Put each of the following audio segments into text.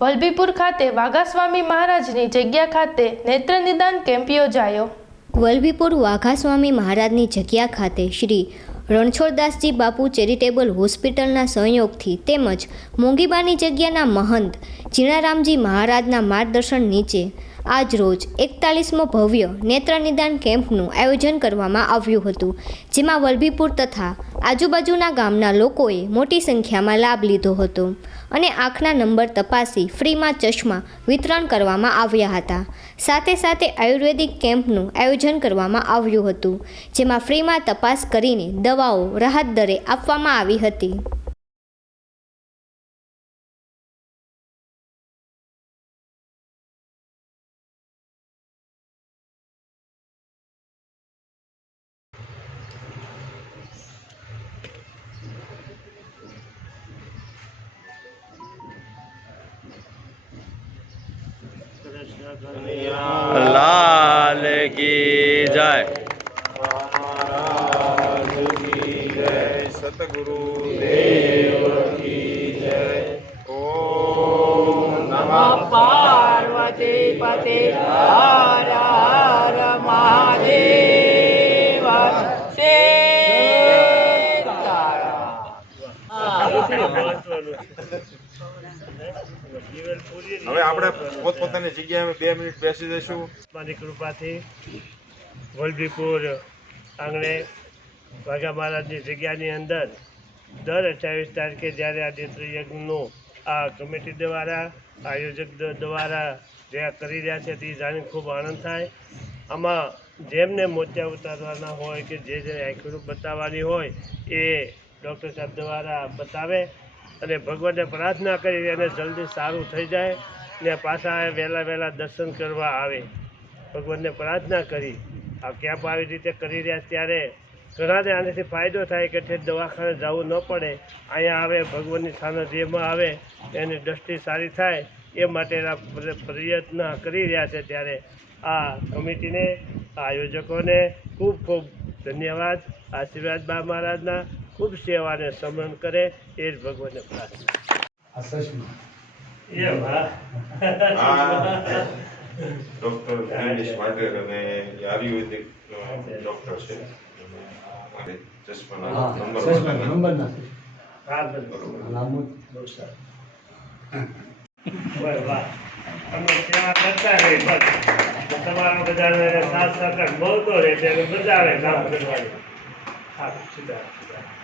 વલભીપુર ખાતે વાઘાસ્વામી મહારાજની જગ્યા ખાતે નેત્ર નિદાન કેમ્પ યોજાયો. વલભીપુર વાઘાસ્વામી મહારાજની જગ્યા ખાતે શ્રી રણછોડદાસજી બાપુ ચેરિટેબલ હોસ્પિટલના સહયોગથી તેમજ મોંઘીબાની જગ્યાના મહંત જીણારામજી મહારાજના માર્ગદર્શન નીચે આજરોજ એકતાલીસમો ભવ્ય નેત્ર નિદાન કેમ્પનું આયોજન કરવામાં આવ્યું હતું, જેમાં વલભીપુર તથા આજુબાજુના ગામના લોકોએ મોટી સંખ્યામાં લાભ લીધો હતો અને આંખના નંબર તપાસી ફ્રીમાં ચશ્મા વિતરણ કરવામાં આવ્યા હતા. સાથે સાથે આયુર્વેદિક કેમ્પનું આયોજન કરવામાં આવ્યું હતું, જેમાં ફ્રીમાં તપાસ કરીને દવાઓ રાહત દરે આપવામાં આવી હતી. લાલ કી જય સતગુરુ દેવ કી જય ઓમ નમઃ પાર્વતી પતિ હર હર મહાદેવ હવે આપણે પોતપોતાની જગ્યાએ બે મિનિટ બેસી જઈશું. મારી કૃપાથી વલભીપુર આંગણે વાઘા મહારાજની જગ્યાની અંદર દર અઠ્યાવીસ તારીખે જ્યારે આ નેત્રયજ્ઞનું આ કમિટી દ્વારા, આયોજક દ્વારા જે કરી રહ્યા છે તે જાણીને ખૂબ આનંદ થાય. આમાં જેમને મોતિયા ઉતારવાના હોય કે જે જે આંખો બતાવવાની હોય એ ડૉક્ટર સાહેબ દ્વારા બતાવે અને ભગવાનને પ્રાર્થના કરી અને જલ્દી સારું થઈ જાય ને પાછા વહેલા વહેલા દર્શન કરવા આવે. ભગવાનને પ્રાર્થના કરી. આ કેમ્પ આવી રીતે કરી રહ્યા ત્યારે ઘણાને આનાથી ફાયદો થાય કે ઠેર દવાખાને જવું ન પડે. અહીંયા આવે, ભગવાનની સાનિધ્યમાં આવે, એની દ્રષ્ટિ સારી થાય એ માટેના પ્ર- પ્રયત્ન કરી રહ્યા છે ત્યારે આ કમિટીને આયોજકોને ખૂબ ખૂબ ધન્યવાદ. આશીર્વાદ બા મહારાજના. ખૂબ સેવાને સમરણ કરે એ જ ભગવાનને પ્રાર્થના. ડોક્ટર વાઢેર અને આયુર્વેદિક છે. ચશ્માના નંબર તમારો બધાને સાથ સહકાર મળતો રહે છે આવે કામ કરવાની. હા સીધા સીધા બહુ સરસ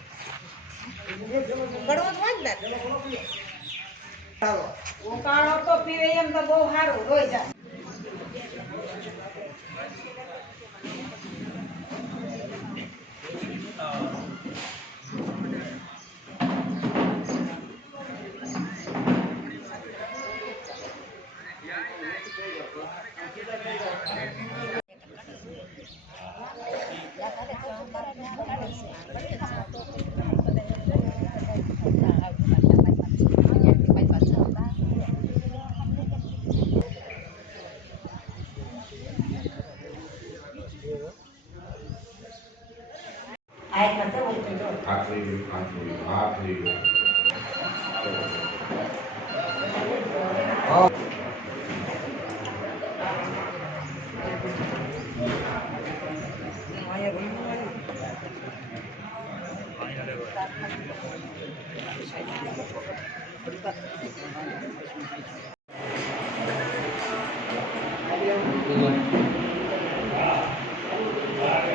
એમ કે તમારે ઉકાળો તો પીવે એમ તો બહુ સારું રોઈ જાય ఆయన కథ వచ్చింది ఆకలి ఆకలి ఆకలి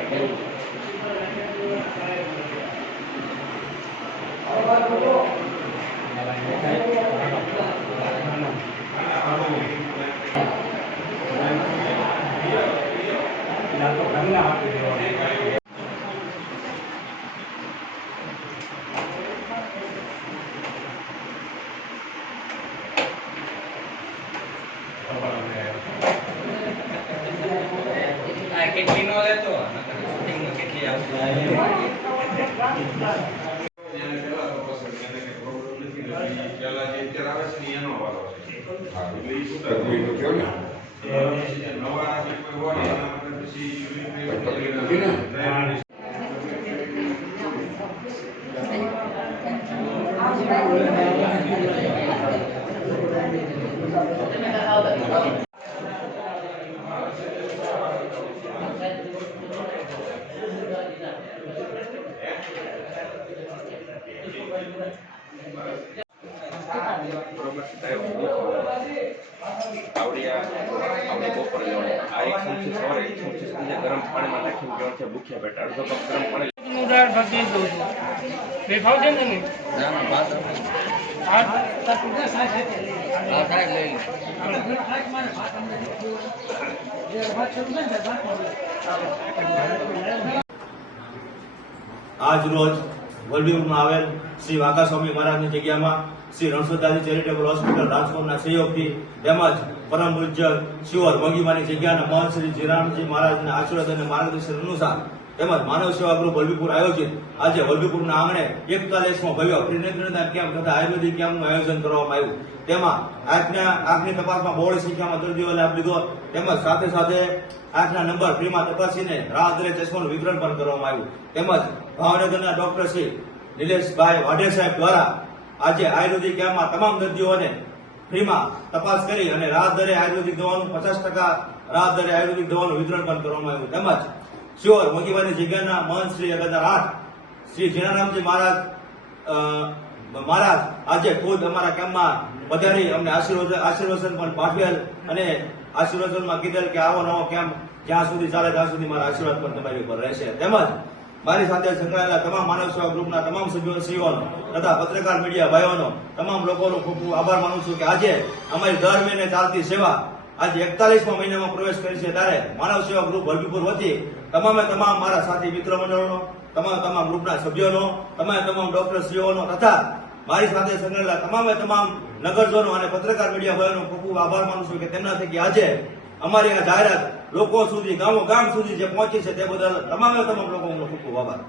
Thank you. Gracias. યુનિટ આવડી આ આપણે બપોરે લેવાનું એક ચમચી સવારે એક ચમચી સાંજે ગરમ પાણીમાં નાખીને પીવાનું છે ભૂખ્યા બેટા અડધો કપ ગરમ પાણી. દઉં છું. છે? ને આજ રોજ વલભીપુરમાં આવેલ શ્રી વાઘાસ્વામી મહારાજની જગ્યામાં શ્રી રણછોડદાસજી ચેરિટેબલ હોસ્પિટલ રાજકોટના સહયોગથી તેમજ પરમ પૂજ્ય શિવર મંગીમાની જગ્યાના મહંત શ્રી જીરામજી મહારાજના આશીર્વાદ અને માર્ગદર્શન અનુસાર તેમજ માનવ સેવા ગૃહ વલભીપુર આયોજિત. આજે વલભીપુરના આંગણે એકતાલીસમો ભવ્ય પ્રિનેત્રતા કેમ્પ તથા આયુર્વેદિક કેમ્પનું આયોજન કરવામાં આવ્યું. તેમાં આજના આંખની તપાસમાં બહોળી સંખ્યામાં દર્દીઓએ લાભ લીધો. તેમજ સાથે સાથે આંખના નંબર ફ્રીમાં તપાસીને રાહ દરે ચશ્માનું વિતરણ પણ કરવામાં આવ્યું. તેમજ ભાવનગરના ડોક્ટર શ્રી નિલેશભાઈ વાઢે સાહેબ દ્વારા આજે આયુર્વેદિક કેમ્પમાં તમામ દર્દીઓને ફ્રીમાં તપાસ કરી અને રાહત દરે આયુર્વેદિક દવાનું, પચાસ ટકા રાહત દરે આયુર્વેદિક દવાનું વિતરણ પણ કરવામાં આવ્યું. તેમજ શ્યોર મોગીવાની જગ્યાના મહંત શ્રી એક આઠ શ્રી જીનારામજી મહારાજ મહારાજ આજે ખુદ અમારા કેમ્પમાં પધારી અમને આશીર્વાદ આશીર્વચન પણ પાઠવેલ અને આશીર્વચનમાં કીધેલ કે આવો નવો કેમ્પ જ્યાં સુધી ચાલે ત્યાં સુધી મારા આશીર્વાદ પણ તમારી ઉપર રહેશે. તેમજ મારી સાથે સંકળાયેલા તમામ માનવ સેવા ગ્રુપના તમામ સભ્યો, શ્રીઓનો તથા પત્રકાર મીડિયા ભાઈઓનો તમામ લોકોનો ખૂબ ખૂબ આભાર માનું છું કે આજે અમારી દર મહિને ચાલતી સેવા આજે એકતાલીસમા મહિનામાં પ્રવેશ કરી છે. ત્યારે માનવ સેવા ગ્રુપ વલભીપુર વતી તમામે તમામ મારા સાથી મિત્ર મંડળનો તમામ તમામ ગ્રુપના સભ્યોનો, તમામે તમામ ડોક્ટર શ્રીઓનો તથા મારી સાથે સંકળાયેલા તમામે તમામ નગરજનો અને પત્રકાર મીડિયા ભાઈઓનો ખૂબ ખૂબ આભાર માનું છું કે તેમના થકી આજે અમારી આ જાહેરાત લોકો સુધી, ગામો ગામ સુધી જે પહોંચી છે તે બદલ તમામે તમામ લોકોનો ખૂબ ખૂબ આભાર.